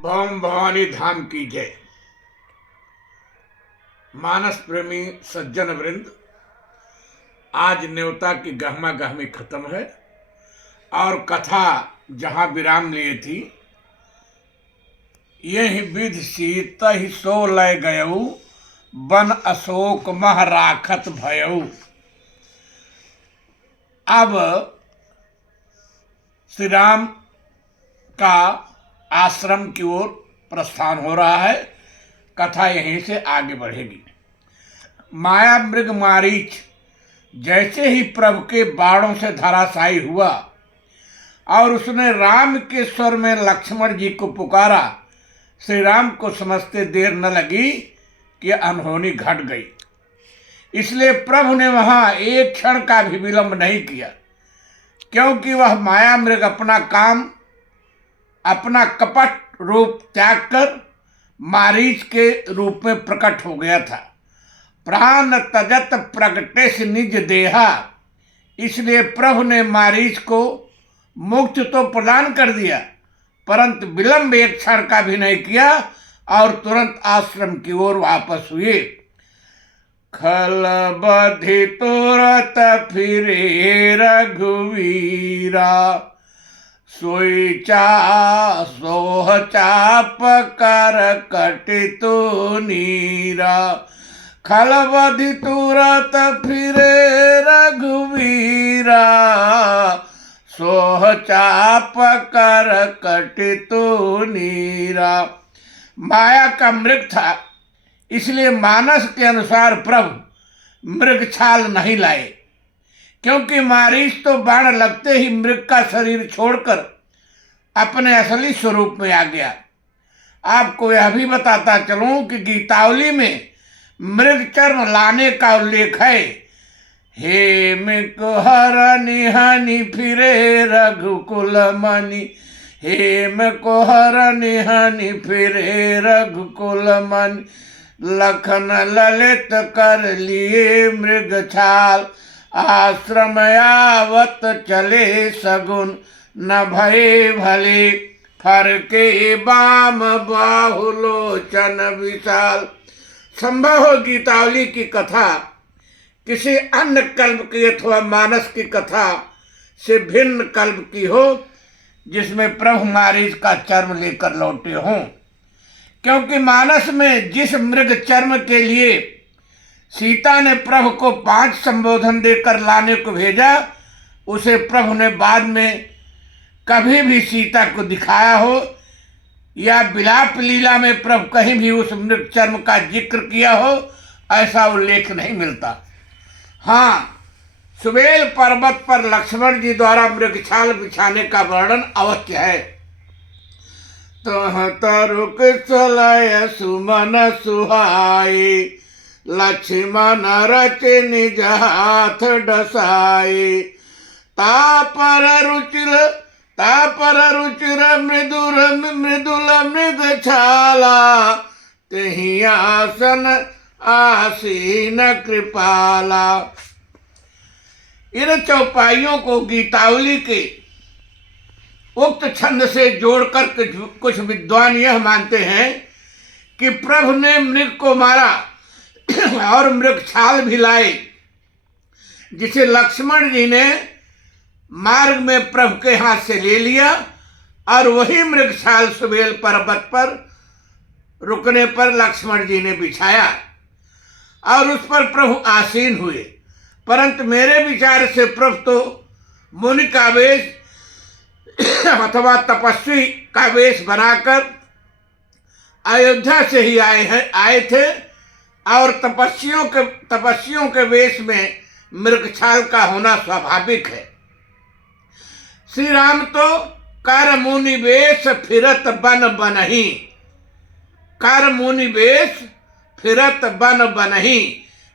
बम भवानी धाम की जय। मानस प्रेमी सज्जन वृंद, आज न्योता की गहमा गहमी खत्म है और कथा जहां विराम लिए थी, यही विधि सीत ही सो लय गयऊ, बन अशोक मह राखत भयऊ। अब श्री राम का आश्रम की ओर प्रस्थान हो रहा है। कथा यहीं से आगे बढ़ेगी। माया मृग मारीच जैसे ही प्रभु के बाणों से धराशायी हुआ और उसने राम के स्वर में लक्ष्मण जी को पुकारा, श्री राम को समझते देर न लगी कि अनहोनी घट गई। इसलिए प्रभु ने वहां एक क्षण का भी विलंब नहीं किया, क्योंकि वह माया मृग अपना काम, अपना कपट रूप त्याग कर मारीच के रूप में प्रकट हो गया था। प्राण तजत प्रगटेश निज देहा, इसलिए प्रभु ने मारीच को मुक्ति तो प्रदान कर दिया, परंतु विलंब एक क्षण का भी नहीं किया और तुरंत आश्रम की ओर वापस हुए। खल बधि तुरत फिरे रघुवीरा, सोई चा सोह चाप कर कटितु नीरा। खल बधि तुरत फिरे रघुवीरा, सोह चाप कर कटितु नीरा। माया का मृग था, इसलिए मानस के अनुसार प्रभु मृग छाल नहीं लाए, क्योंकि मारीच तो बाण लगते ही मृग का शरीर छोड़कर अपने असली स्वरूप में आ गया। आपको यह भी बताता चलूं कि गीतावली में मृग चर्म लाने का उल्लेख है। हे मृग हरनि हनि फिरे रघुकुल मणि, हे मृग हरनि हनि फिरे रघुकुल मणि। लखन ललित कर लिए मृग छाल, आश्रम आवत चले सगुन। न भये भले फर के बाम बाहुलोचन विशाल। संभव हो गीतावली की कथा किसी अन्य कल्प की अथवा मानस की कथा से भिन्न कल्प की हो, जिसमें प्रभु मारीच का चर्म लेकर लौटे हों, क्योंकि मानस में जिस मृग चर्म के लिए सीता ने प्रभु को 5 संबोधन देकर लाने को भेजा, उसे प्रभु ने बाद में कभी भी सीता को दिखाया हो या विलाप लीला में प्रभु कहीं भी उस मृग चर्म का जिक्र किया हो, ऐसा उल्लेख नहीं मिलता। हाँ, सुबेल पर्वत पर लक्ष्मण जी द्वारा मृगछाल बिछाने का वर्णन अवश्य है। तह तरुक चलय सुमन सुहाई, लक्ष्मण रच निज हाथ डसाई। तापर रुचिर मृदुल मृग छाला, तेहि आसन आसीन कृपाला। इन चौपाइयों को गीतावली के उक्त छंद से जोड़कर कुछ विद्वान यह मानते हैं कि प्रभु ने मृग को मारा और मृग छाल भी लाए, जिसे लक्ष्मण जी ने मार्ग में प्रभु के हाथ से ले लिया और वही मृग छाल सुबेल पर्वत पर रुकने पर लक्ष्मण जी ने बिछाया और उस पर प्रभु आसीन हुए। परंतु मेरे विचार से प्रभु तो मुनि का वेश अथवा तपस्वी का वेश बनाकर अयोध्या से ही आए थे और तपस्वियों के वेश में मृगछाल का होना स्वाभाविक है। श्री राम तो कर मुनि वेश फिरत बन बनहि, कर मुनि वेश फिरत बन बनहि।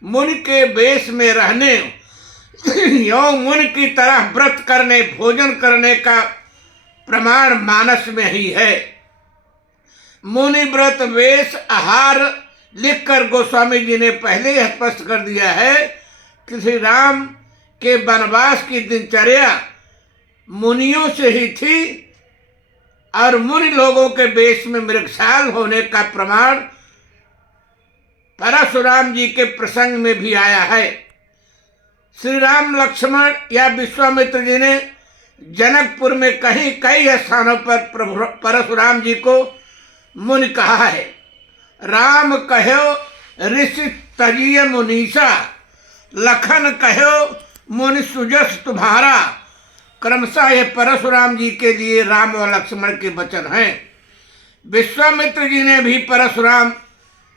मुनि के वेश में रहने यो मुनि की तरह व्रत करने, भोजन करने का प्रमाण मानस में ही है। मुनि व्रत वेश आहार लिखकर गोस्वामी जी ने पहले ही स्पष्ट कर दिया है कि श्री राम के वनवास की दिनचर्या मुनियों से ही थी और मुनि लोगों के वेश में मृगशाल होने का प्रमाण परशुराम जी के प्रसंग में भी आया है। श्री राम लक्ष्मण या विश्वामित्र जी ने जनकपुर में कई स्थानों पर परशुराम जी को मुनि कहा है। राम कहो ऋषि तजीय मुनीषा, लखन कहो मुनि सुजस तुम्हारा। क्रमशः ये परशुराम जी के लिए राम और लक्ष्मण के वचन हैं। विश्वामित्र जी ने भी परशुराम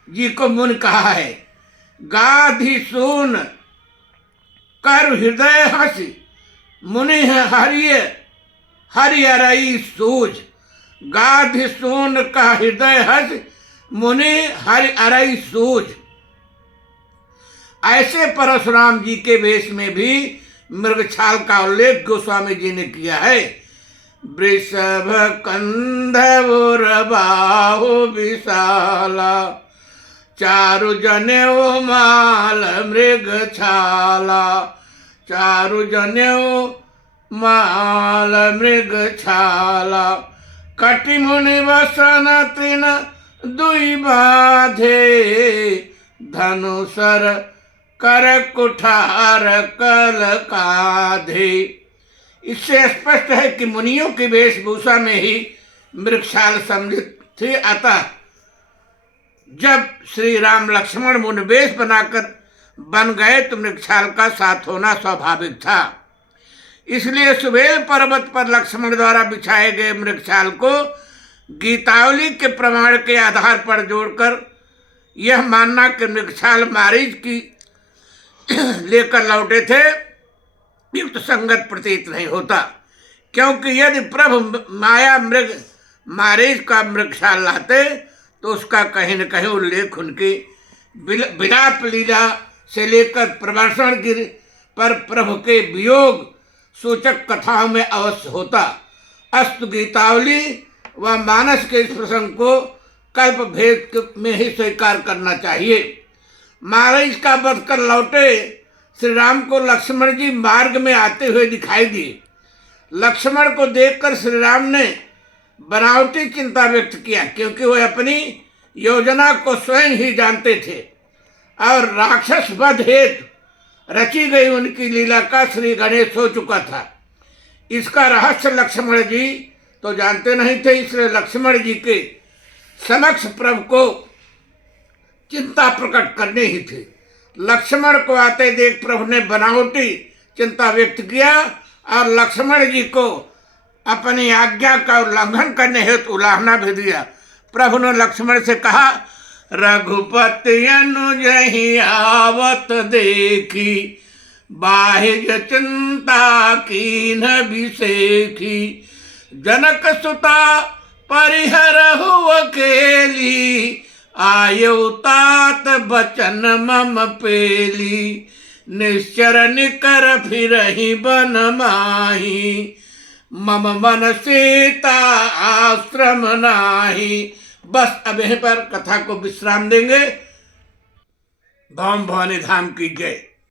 जी को मुनि कहा है। गाधि सुन कर हृदय हंसी, मुनि हरिहरई सूझ। गाधि सुन का हृदय हंस, मुनि हरिहरई सूझ। ऐसे परशुराम जी के वेश में भी मृगछाल का उल्लेख गोस्वामी जी ने किया है। वृषभ कंधर बाहु विशाला, चारु जनेऊ माल मृगछाला। चारु जनेऊ माल मृगछाला, कटि मुनि वसन तृण दुई बाधे। धनुसर कर कुठार कल काधे। इससे स्पष्ट है कि मुनियों की वेशभूषा में ही मृगशाल सम्मिलित थी। अतः जब श्री राम लक्ष्मण मुनिवेश बनाकर बन गए तो मृगशाल का साथ होना स्वाभाविक था। इसलिए सुबेल पर्वत पर लक्ष्मण द्वारा बिछाए गए मृगशाल को गीतावली के प्रमाण के आधार पर जोड़कर यह मानना कि मृगशाल मारीच की लेकर लौटे थे युक्त संगत प्रतीत नहीं होता, क्योंकि यदि प्रभु माया मृग मारीच का मृगशाल लाते तो उसका कहीं न कहीं उल्लेख उनकी विलाप लीला से लेकर प्रवर्षण गिर पर प्रभु के वियोग सूचक कथाओं में अवश्य होता। अस्तु गीतावली व मानस के इस प्रसंग को कल्प भेद में ही स्वीकार करना चाहिए। मारीच का वध कर लौटे श्री राम को लक्ष्मण जी मार्ग में आते हुए दिखाई दिए। लक्ष्मण को देखकर श्री राम ने बनावटी चिंता व्यक्त किया, क्योंकि वह अपनी योजना को स्वयं ही जानते थे और राक्षस वध हेतु रची गई उनकी लीला का श्री गणेश हो चुका था। इसका रहस्य लक्ष्मण जी तो जानते नहीं थे, इसलिए लक्ष्मण जी के समक्ष प्रभु को चिंता प्रकट करनी ही थी। लक्ष्मण को आते देख प्रभु ने बनावटी चिंता व्यक्त किया और लक्ष्मण जी को अपनी आज्ञा का उल्लंघन करने हेतु उलाहना भी दिया। प्रभु ने लक्ष्मण से कहा, रघुपति अनुज ही आवत देखी, बाह्य चिंता कीन विसेखी। जनक सुता परिहर हुव केली, आयु तात बचन मम पेली। निश्चर निकर फिरहि बन माही, मम मन सीता आश्रम नाही। बस अब यहीं पर कथा को विश्राम देंगे। भवन भवानी धाम की जय।